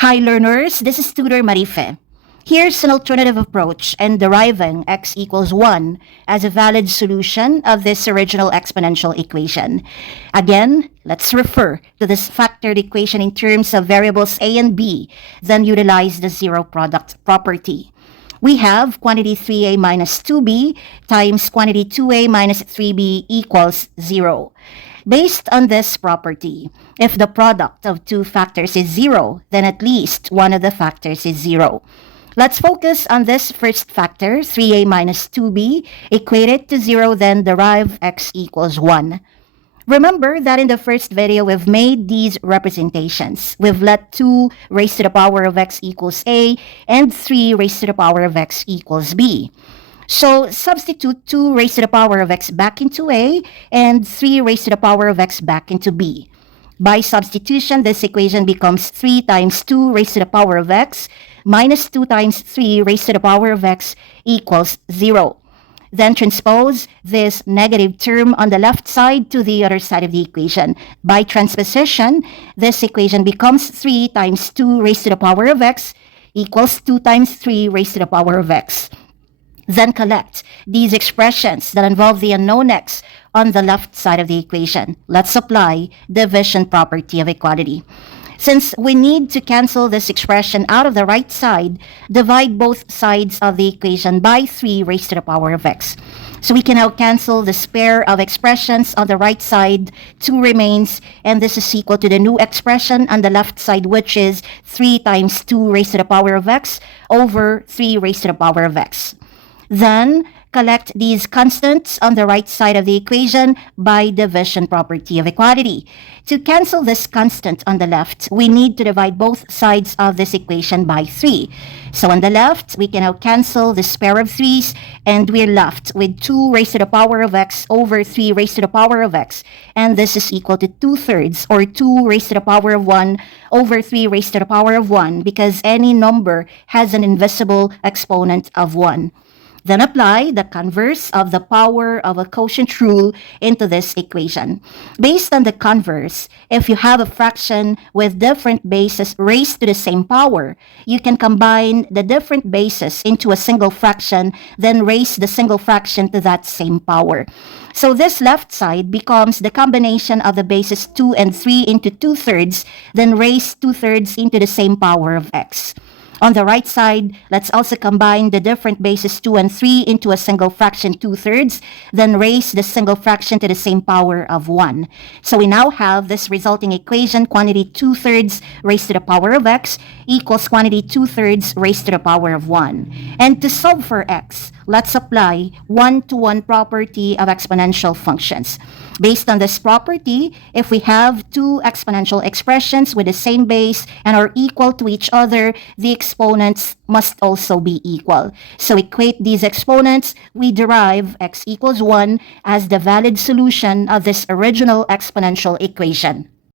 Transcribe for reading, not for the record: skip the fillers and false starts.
Hi learners, this is Tutor Marife. Here's an alternative approach in deriving x equals 1 as a valid solution of this original exponential equation. Again, let's refer to this factored equation in terms of variables a and b, then utilize the zero product property. We have quantity 3a minus 2b times quantity 2a minus 3b equals 0. Based on this property, if the product of two factors is 0, then at least one of the factors is 0. Let's focus on this first factor, 3a minus 2b, equated to 0, then derive x equals 1. Remember that in the first video, we've made these representations. We've let 2 raised to the power of x equals a and 3 raised to the power of x equals b. So substitute 2 raised to the power of x back into a and 3 raised to the power of x back into b. By substitution, this equation becomes 3 times 2 raised to the power of x minus 2 times 3 raised to the power of x equals 0. Then transpose this negative term on the left side to the other side of the equation. By transposition, this equation becomes 3 times 2 raised to the power of x equals 2 times 3 raised to the power of x. Then collect these expressions that involve the unknown x on the left side of the equation. Let's apply division property of equality. Since we need to cancel this expression out of the right side, divide both sides of the equation by 3 raised to the power of x. So we can now cancel this pair of expressions on the right side. 2 remains, and this is equal to the new expression on the left side, which is 3 times 2 raised to the power of x over 3 raised to the power of x. Then, collect these constants on the right side of the equation by division property of equality. To cancel this constant on the left, we need to divide both sides of this equation by 3. So on the left, we can now cancel this pair of 3's, and we're left with 2 raised to the power of x over 3 raised to the power of x. And this is equal to 2/3, or 2 raised to the power of 1 over 3 raised to the power of 1, because any number has an invisible exponent of 1. Then apply the converse of the power of a quotient rule into this equation. Based on the converse, if you have a fraction with different bases raised to the same power, you can combine the different bases into a single fraction, then raise the single fraction to that same power. So this left side becomes the combination of the bases 2 and 3 into 2/3, then raise 2/3 into the same power of x. On the right side, let's also combine the different bases 2 and 3 into a single fraction 2/3, then raise the single fraction to the same power of 1. So we now have this resulting equation, quantity 2/3 raised to the power of x equals quantity 2/3 raised to the power of 1. And to solve for x, let's apply one-to-one property of exponential functions. Based on this property, if we have two exponential expressions with the same base and are equal to each other, the exponents must also be equal. So equate these exponents, we derive x equals 1 as the valid solution of this original exponential equation.